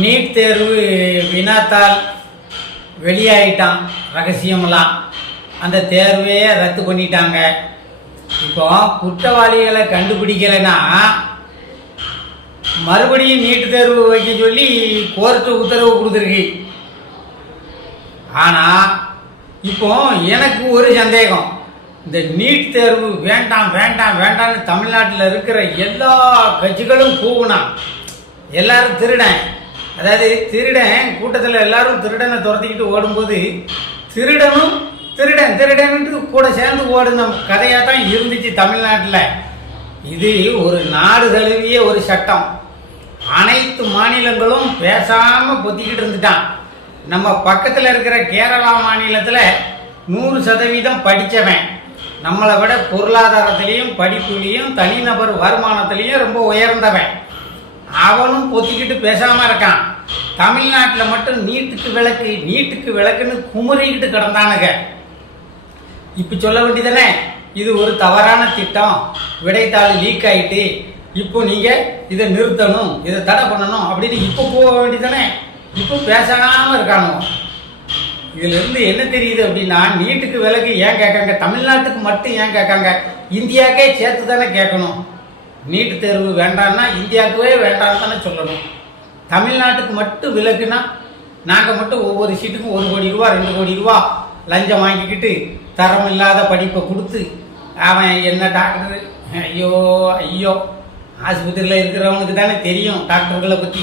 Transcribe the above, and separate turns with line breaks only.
NEET தேர்வு வினாத்தால் வெளியாயிட்டான் ரகசியமெல்லாம் அந்த தேர்வையே ரத்து பண்ணிட்டாங்க. இப்போ குற்றவாளிகளை கண்டுபிடிக்கலைன்னா மறுபடியும் நீட் தேர்வு வைக்க சொல்லி கோர்ட்டு உத்தரவு கொடுத்துருக்கு. ஆனால் இப்போ எனக்கு ஒரு சந்தேகம். இந்த நீட் தேர்வு வேண்டாம் வேண்டாம் வேண்டாம்னு தமிழ்நாட்டில் இருக்கிற எல்லா கட்சிகளும் கூவுனா எல்லாரும் திருடன். அதாவது திருடன் கூட்டத்தில் எல்லாரும் திருடனை துரத்திக்கிட்டு ஓடும்போது திருடனும் திருடன் திருடன்ட்டு கூட சேர்ந்து ஓடுன கதையாக தான் இருந்துச்சு தமிழ்நாட்டில். இது ஒரு நாடு தழுவிய ஒரு சட்டம். அனைத்து மாநிலங்களும் பேசாமல் பொத்திக்கிட்டு இருந்துட்டான். நம்ம பக்கத்தில் இருக்கிற கேரளா மாநிலத்தில் நூறு சதவீதம் படித்தவன் நம்மளை விட பொருளாதாரத்திலையும் படிப்புலையும் தனிநபர் வருமானத்திலையும் ரொம்ப உயர்ந்தவன். அவனும் பொத்திக்கிட்டு பேசாம இருக்கான். தமிழ்நாட்டில் மட்டும் நீட்டுக்கு விளக்கு நீட்டுக்கு விளக்குன்னு குமுறிக்கிட்டு கிடந்தானுங்க. இப்போ சொல்ல வேண்டியதானே இது ஒரு தவறான திட்டம். விடைத்தாள் லீக் ஆகிட்டு இப்போ நீங்கள் இதை நிறுத்தணும் இதை தடை பண்ணணும் அப்படின்னு இப்போ போக வேண்டியதானே இப்போ பேசாம இருக்கானோ இதிலிருந்து என்ன தெரியுது அப்படின்னா நீட்டுக்கு விலக்கு ஏன் கேட்காங்க? தமிழ்நாட்டுக்கு மட்டும் ஏன் கேட்காங்க? இந்தியாக்கே சேர்த்து தானே கேட்கணும். நீட் தேர்வு வேண்டாம்னா இந்தியாவுக்குவே வேண்டாம்னு தானே சொல்லணும். தமிழ்நாட்டுக்கு மட்டும் விலக்குனா நாங்கள் மட்டும் ஒவ்வொரு சீட்டுக்கும் ஒரு கோடி ரூபா ரெண்டு கோடி ரூபா லஞ்சம் வாங்கிக்கிட்டு தரம் இல்லாத படிப்பை கொடுத்து அவன் என்ன டாக்டர்? ஐயோ ஐயோ. ஆஸ்பத்திரியில் இருக்கிறவனுக்கு தானே தெரியும் டாக்டர்களை பற்றி